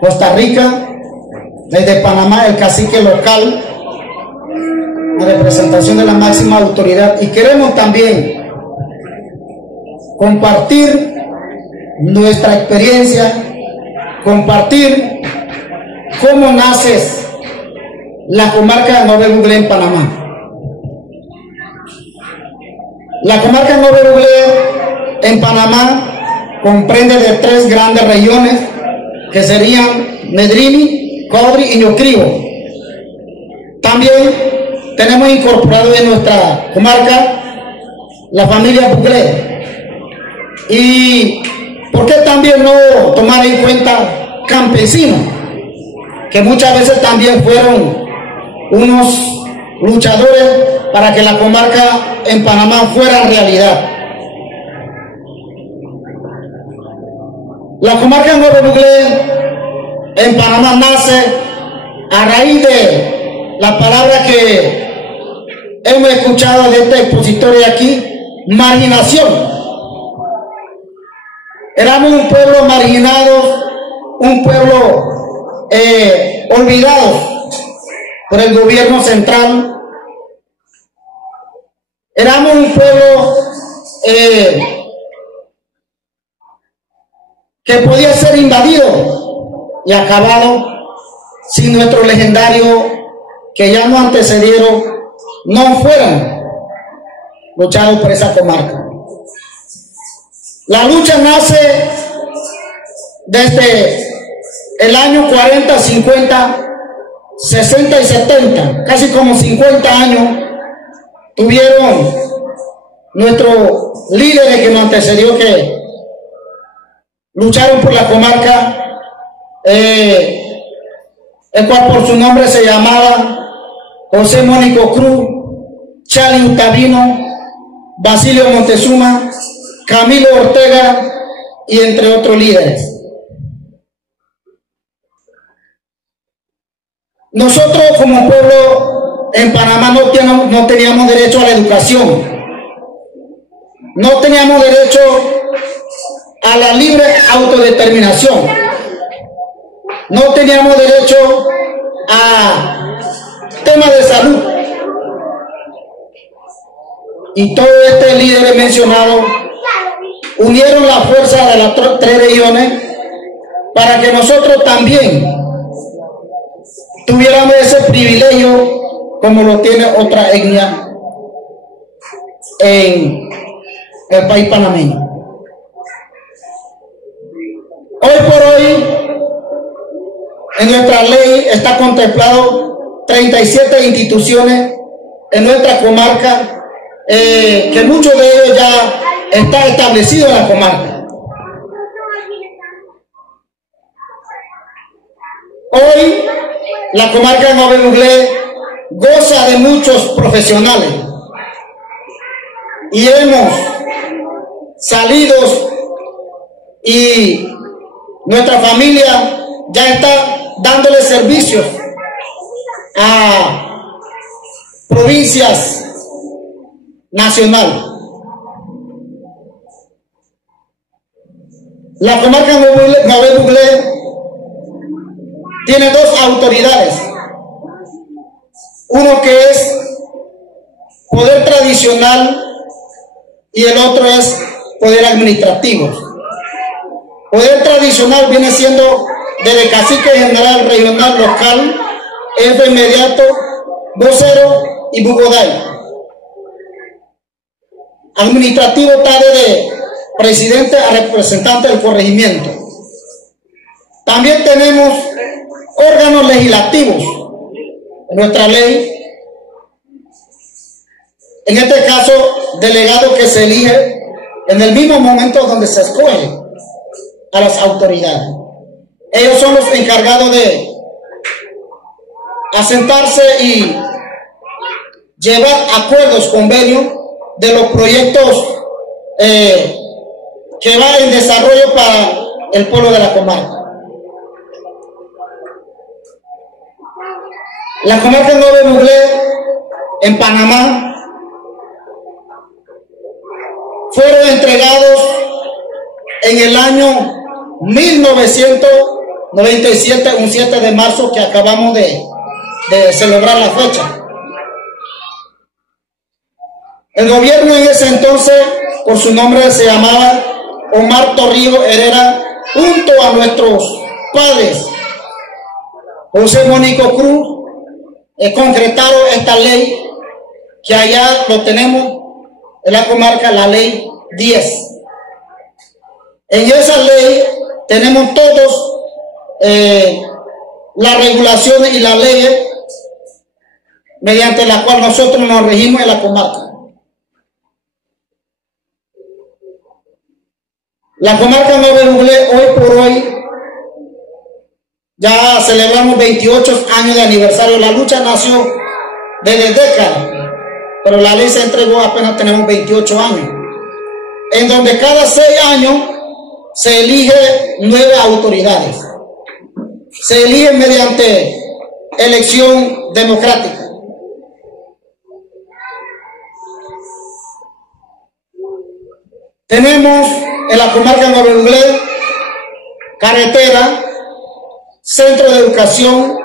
Costa Rica, desde Panamá, el cacique local, en representación de la máxima autoridad, y queremos también compartir nuestra experiencia, compartir cómo nace la comarca de Nové Buglé en Panamá. La comarca de Nové Buglé en Panamá comprende de 3 grandes regiones que serían Medrini, Codri y Ñocribo. También tenemos incorporado en nuestra comarca la familia Buglé. ¿Y por qué también no tomar en cuenta campesinos, que muchas veces también fueron unos luchadores para que la comarca en Panamá fuera realidad? La comarca de Nové Buglé en Panamá nace a raíz de la palabra que hemos escuchado de este expositor de aquí, marginación. Éramos un pueblo marginado, un pueblo olvidado por el gobierno central. Éramos un pueblo que podía ser invadido y acabado si nuestro legendario que ya nos antecedieron no fueran luchados por esa comarca. La lucha nace desde el año 40, 50, 60 y 70, casi como 50 años tuvieron nuestros líderes que nos antecedió, que lucharon por la comarca, el cual por su nombre se llamaba José Mónico Cruz, Charly Utabino, Basilio Montezuma, Camilo Ortega y entre otros líderes. Nosotros como pueblo en Panamá no teníamos derecho a la educación, no teníamos derecho a la libre autodeterminación, no teníamos derecho a temas de salud. Y todos estos líderes mencionados unieron la fuerza de las 3 regiones para que nosotros también tuviéramos ese privilegio como lo tiene otra etnia en el país panameño. Hoy por hoy en nuestra ley está contemplado 37 instituciones en nuestra comarca, que muchos de ellos ya están establecidos en la comarca. Hoy la comarca de Nové Buglé goza de muchos profesionales y hemos salido y nuestra familia ya está dándole servicios a provincias nacionales. La comarca de Nové Buglé tiene 2 autoridades, uno que es poder tradicional y el otro es poder administrativo. Poder tradicional viene siendo desde cacique general, regional, local, jefe inmediato, vocero y bugoday. Administrativo está desde presidente a representante del corregimiento. También tenemos órganos legislativos en nuestra ley. En este caso, delegado que se elige en el mismo momento donde se escoge a las autoridades. Ellos son los encargados de asentarse y llevar acuerdos, convenios de los proyectos que va en desarrollo para el pueblo de la comarca. La comarca de Nové Buglé en Panamá fueron entregados en el año 1900 97, un 7 de marzo que acabamos de celebrar la fecha. El gobierno en ese entonces, por su nombre se llamaba Omar Torrijos Herrera, junto a nuestros padres José Mónico Cruz, concretaron esta ley que allá lo tenemos en la comarca, la ley 10. En esa ley tenemos todos las regulaciones y las leyes mediante las cuales nosotros nos regimos en la comarca. La comarca Nuevo Buglé, hoy por hoy, ya celebramos 28 años de aniversario. La lucha nació desde décadas, pero la ley se entregó apenas tenemos 28 años, en donde cada 6 años se elige 9 autoridades. Se eligen mediante elección democrática. Tenemos en la comarca Nuevo Buglé carretera, centro de educación,